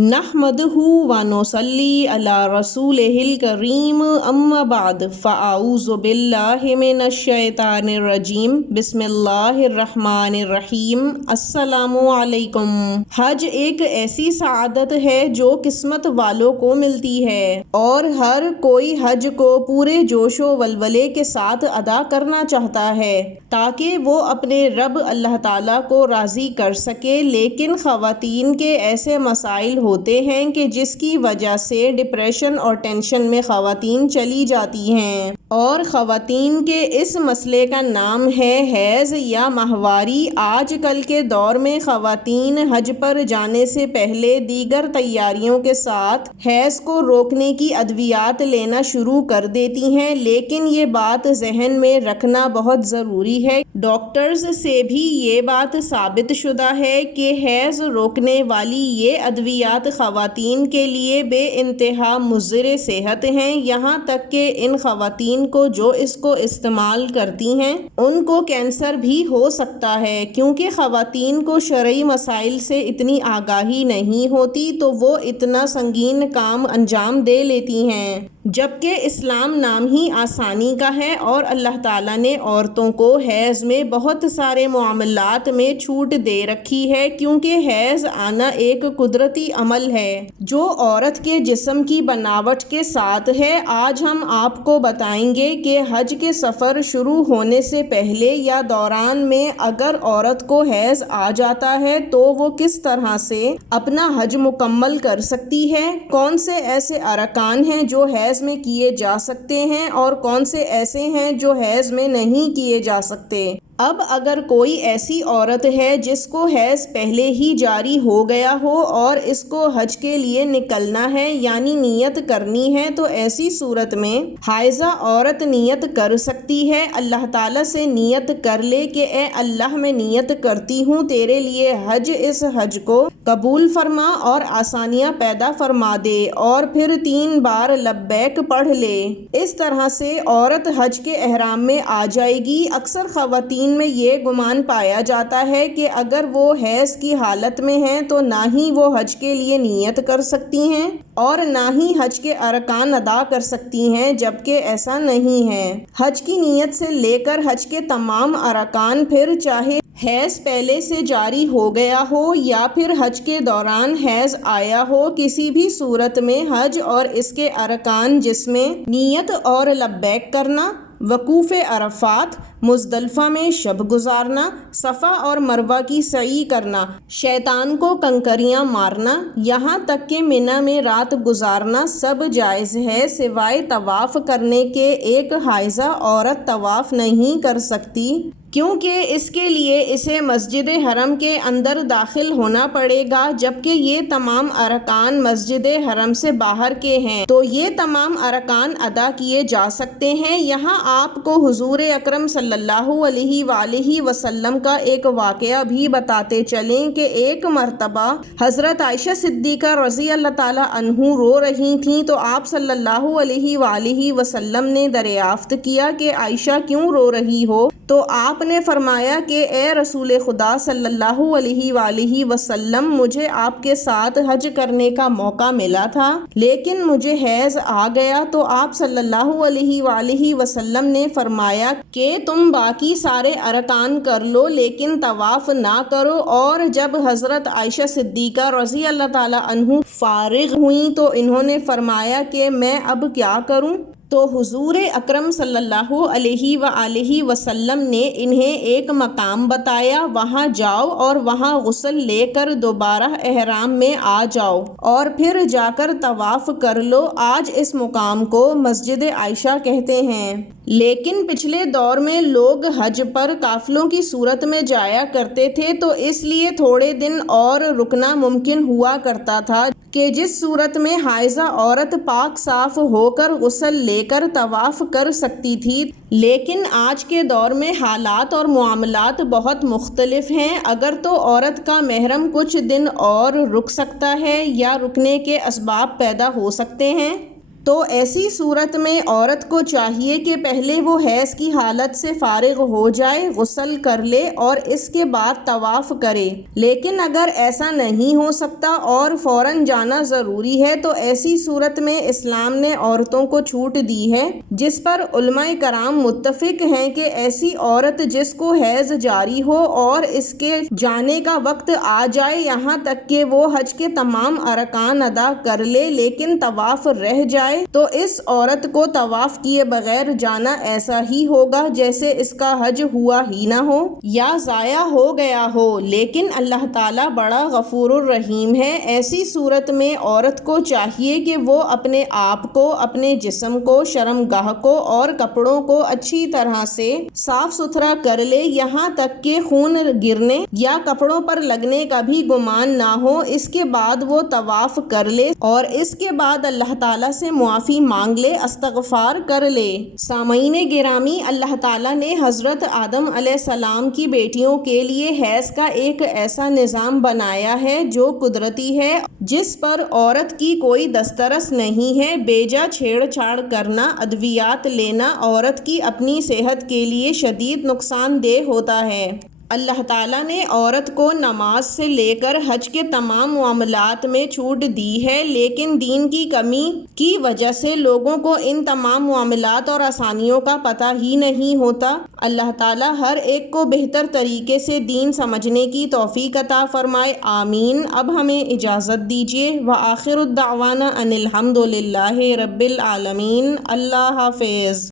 نحمدہ ونصلی علی رسولہ الکریم اما بعد فاعوذ باللہ من الشیطان الرجیم بسم اللہ الرحمن الرحیم السلام علیکم۔ حج ایک ایسی سعادت ہے جو قسمت والوں کو ملتی ہے اور ہر کوئی حج کو پورے جوش و ولولے کے ساتھ ادا کرنا چاہتا ہے تاکہ وہ اپنے رب اللہ تعالیٰ کو راضی کر سکے، لیکن خواتین کے ایسے مسائل ہوتے ہیں کہ جس کی وجہ سے ڈپریشن اور ٹینشن میں خواتین چلی جاتی ہیں، اور خواتین کے اس مسئلے کا نام ہے حیض یا ماہواری۔ آج کل کے دور میں خواتین حج پر جانے سے پہلے دیگر تیاریوں کے ساتھ حیض کو روکنے کی ادویات لینا شروع کر دیتی ہیں، لیکن یہ بات ذہن میں رکھنا بہت ضروری ہے۔ ڈاکٹرز سے بھی یہ بات ثابت شدہ ہے کہ حیض روکنے والی یہ ادویات خواتین کے لیے بے انتہا مضر صحت ہیں، یہاں تک کہ ان خواتین کو جو اس کو استعمال کرتی ہیں ان کو کینسر بھی ہو سکتا ہے، کیونکہ خواتین کو شرعی مسائل سے اتنی آگاہی نہیں ہوتی تو وہ اتنا سنگین کام انجام دے لیتی ہیں، جبکہ اسلام نام ہی آسانی کا ہے اور اللہ تعالیٰ نے عورتوں کو حیض میں بہت سارے معاملات میں چھوٹ دے رکھی ہے، کیونکہ حیض آنا ایک قدرتی عمل ہے جو عورت کے جسم کی بناوٹ کے ساتھ ہے۔ آج ہم آپ کو بتائیں گے کہ حج کے سفر شروع ہونے سے پہلے یا دوران میں اگر عورت کو حیض آ جاتا ہے تو وہ کس طرح سے اپنا حج مکمل کر سکتی ہے، کون سے ایسے ارکان ہیں جو حیض میں کیے جا سکتے ہیں اور کون سے ایسے ہیں جو حیض میں نہیں کیے جا سکتے۔ اب اگر کوئی ایسی عورت ہے جس کو حیض پہلے ہی جاری ہو گیا ہو اور اس کو حج کے لیے نکلنا ہے یعنی نیت کرنی ہے، تو ایسی صورت میں حائضہ عورت نیت کر سکتی ہے۔ اللہ تعالیٰ سے نیت کر لے کہ اے اللہ، میں نیت کرتی ہوں تیرے لیے حج، اس حج کو قبول فرما اور آسانیاں پیدا فرما دے، اور پھر 3 بار لبیک پڑھ لے۔ اس طرح سے عورت حج کے احرام میں آ جائے گی۔ اکثر خواتین میں یہ گمان پایا جاتا ہے کہ اگر وہ حیض کی حالت میں ہیں تو نہ ہی وہ حج کے لیے نیت کر سکتی ہیں اور نہ ہی حج کے ارکان ادا کر سکتی ہیں، جبکہ ایسا نہیں ہے۔ حج کی نیت سے لے کر حج کے تمام ارکان، پھر چاہے حیض پہلے سے جاری ہو گیا ہو یا پھر حج کے دوران حیض آیا ہو، کسی بھی صورت میں حج اور اس کے ارکان جس میں نیت اور لبیک کرنا، وقوف عرفات، مزدلفہ میں شب گزارنا، صفا اور مروہ کی سعی کرنا، شیطان کو کنکریاں مارنا، یہاں تک کہ منی میں رات گزارنا سب جائز ہے، سوائے طواف کرنے کے۔ ایک حائضہ عورت طواف نہیں کر سکتی کیونکہ اس کے لیے اسے مسجد حرم کے اندر داخل ہونا پڑے گا، جبکہ یہ تمام ارکان مسجد حرم سے باہر کے ہیں تو یہ تمام ارکان ادا کیے جا سکتے ہیں۔ یہاں آپ کو حضور اکرم صلی اللہ علیہ وآلہ وسلم کا ایک واقعہ بھی بتاتے چلیں کہ ایک مرتبہ حضرت عائشہ صدیقہ رضی اللہ تعالیٰ عنہ رو رہی تھیں تو آپ صلی اللہ علیہ وآلہ وسلم نے دریافت کیا کہ عائشہ کیوں رو رہی ہو؟ تو آپ نے فرمایا کہ اے رسول خدا صلی اللہ علیہ وآلہ وسلم، مجھے آپ کے ساتھ حج کرنے کا موقع ملا تھا لیکن مجھے حیض آ گیا، تو آپ صلی اللہ علیہ وآلہ وسلم نے فرمایا کہ تم باقی سارے ارکان کر لو لیکن طواف نہ کرو۔ اور جب حضرت عائشہ صدیقہ رضی اللہ تعالیٰ عنہ فارغ ہوئیں تو انہوں نے فرمایا کہ میں اب کیا کروں؟ تو حضور اکرم صلی اللہ علیہ وآلہ وسلم نے انہیں ایک مقام بتایا، وہاں جاؤ اور وہاں غسل لے کر دوبارہ احرام میں آ جاؤ اور پھر جا کر طواف کر لو۔ آج اس مقام کو مسجد عائشہ کہتے ہیں، لیکن پچھلے دور میں لوگ حج پر قافلوں کی صورت میں جایا کرتے تھے تو اس لیے تھوڑے دن اور رکنا ممکن ہوا کرتا تھا کہ جس صورت میں حائضہ عورت پاک صاف ہو کر غسل لے کر طواف کر سکتی تھی، لیکن آج کے دور میں حالات اور معاملات بہت مختلف ہیں۔ اگر تو عورت کا محرم کچھ دن اور رک سکتا ہے یا رکنے کے اسباب پیدا ہو سکتے ہیں تو ایسی صورت میں عورت کو چاہیے کہ پہلے وہ حیض کی حالت سے فارغ ہو جائے، غسل کر لے اور اس کے بعد طواف کرے۔ لیکن اگر ایسا نہیں ہو سکتا اور فوراً جانا ضروری ہے تو ایسی صورت میں اسلام نے عورتوں کو چھوٹ دی ہے، جس پر علماء کرام متفق ہیں کہ ایسی عورت جس کو حیض جاری ہو اور اس کے جانے کا وقت آ جائے، یہاں تک کہ وہ حج کے تمام ارکان ادا کر لے لیکن طواف رہ جائے، تو اس عورت کو طواف کیے بغیر جانا ایسا ہی ہوگا جیسے اس کا حج ہوا ہی نہ ہو یا ضائع ہو گیا ہو۔ لیکن اللہ تعالیٰ بڑا غفور الرحیم ہے۔ ایسی صورت میں عورت کو چاہیے کہ وہ اپنے آپ کو، اپنے جسم کو، شرمگاہ کو اور کپڑوں کو اچھی طرح سے صاف ستھرا کر لے، یہاں تک کہ خون گرنے یا کپڑوں پر لگنے کا بھی گمان نہ ہو۔ اس کے بعد وہ طواف کر لے اور اس کے بعد اللہ تعالیٰ سے معافی مانگ لے، استغفار کر لے۔ سامعین گرامی، اللہ تعالیٰ نے حضرت آدم علیہ السلام کی بیٹیوں کے لیے حیض کا ایک ایسا نظام بنایا ہے جو قدرتی ہے، جس پر عورت کی کوئی دسترس نہیں ہے۔ بیجا چھیڑ چھاڑ کرنا، ادویات لینا عورت کی اپنی صحت کے لیے شدید نقصان دہ ہوتا ہے۔ اللہ تعالیٰ نے عورت کو نماز سے لے کر حج کے تمام معاملات میں چھوٹ دی ہے، لیکن دین کی کمی کی وجہ سے لوگوں کو ان تمام معاملات اور آسانیوں کا پتہ ہی نہیں ہوتا۔ اللہ تعالیٰ ہر ایک کو بہتر طریقے سے دین سمجھنے کی توفیق عطا فرمائے، آمین۔ اب ہمیں اجازت دیجیے، وآخر الدعوانا ان الحمد للہ رب العالمین۔ اللہ حافظ۔